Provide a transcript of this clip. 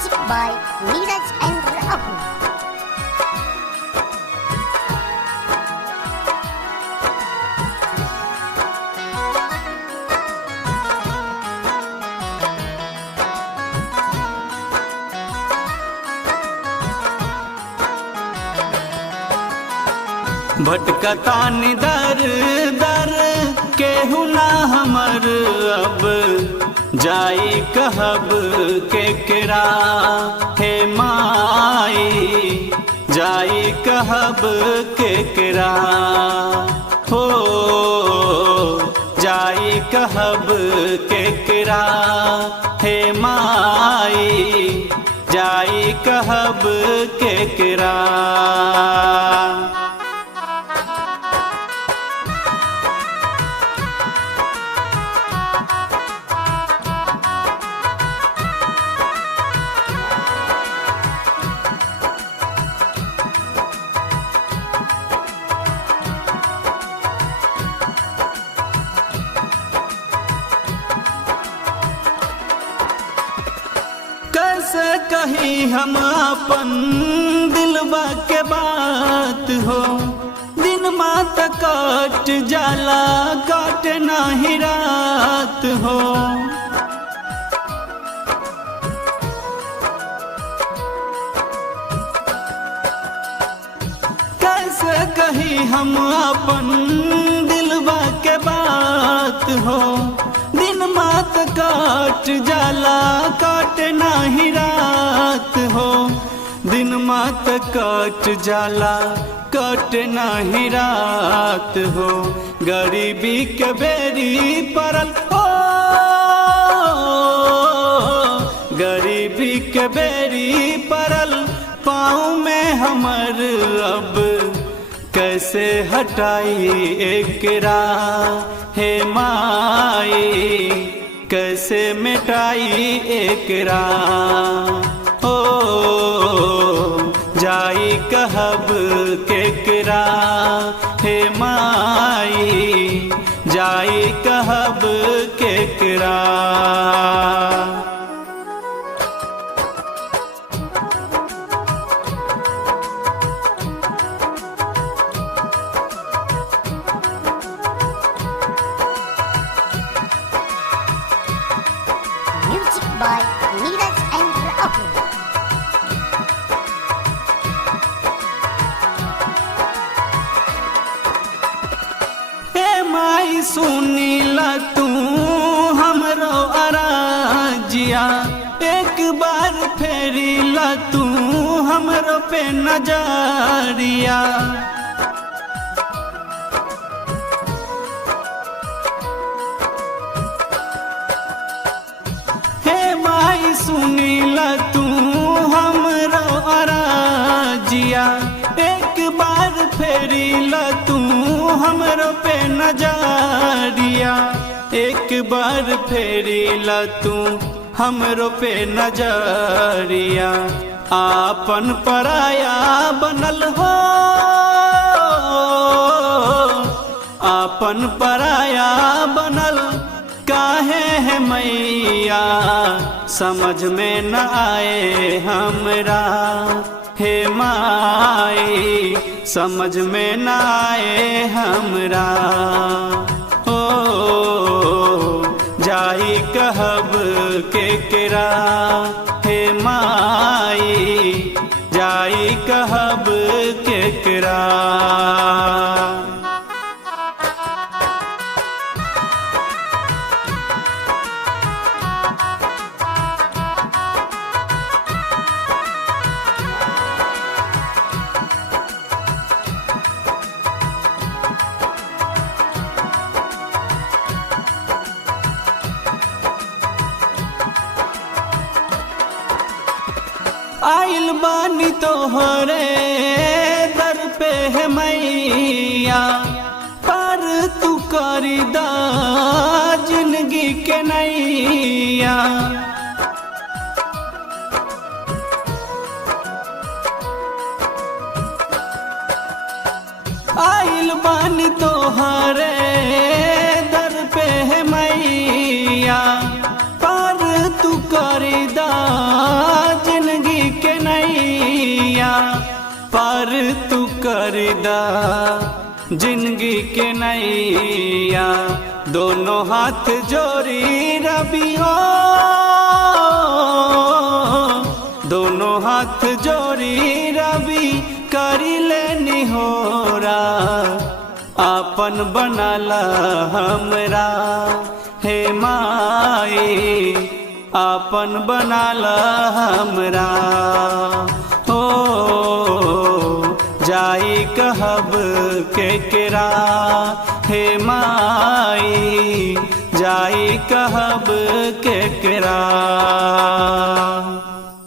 Music by Neeraj and Rahul. भटकतानी दर दर केहू ना हमर अब जाई कहब केकरा हे माई जाई कहब केकरा हो जाई कहब केकरा हे माई जाई कहब केकरा। कैसे कहीं हम अपन दिलवा के बात हो दिन मात कट जाला कट नाही रात हो। कैसे कहीं हम अपन दिलवा के बात हो दिन मात काट जाला काट नाही रात हो दिन मात काट जाला काट नाही रात हो। गरीबी के बेरी परल हो गरीबी के बेरी परल पाँव में हमर अब कैसे हटाई एकरा हे माई कैसे मिटाई एकरा ओ जाई कहब केकरा हे माई जाई कहब केकरा। Music by Neeraj and Rahul. हे माई सुनीला तू हमरो अराजिया एक बार फेरीला तू हमरो पे नजरिया। हे माई सुनीला तू हमरो अराजिया एक बार फेरीला तू हमरो पे नजरिया एक बार फेरीला तू हमरो पे नजरिया। आपन पराया बनल हो आपन पराया बनल काहे है मैया समझ में न आए हमरा हे माई समझ में न आए हमरा ओ जाई कहब केकरा हे माई जाई कहब केकरा। आइल बानी तोहरे दर पे है मैया पर तू करी दा जिंदगी के नैया। आइल बानी तोहरे दर पे है मैया पर तू करी दा पार तू कर दा जिंदगी के नैया, दोनों हाथ जोड़ी रबी हो, दोनों हाथ जोड़ी रवि करी लेनी होरा, आपन बनाला हमरा हे माई, आपन बनाला हमरा हो, जाई कहब केकरा हे माई, जाई कहब केकरा।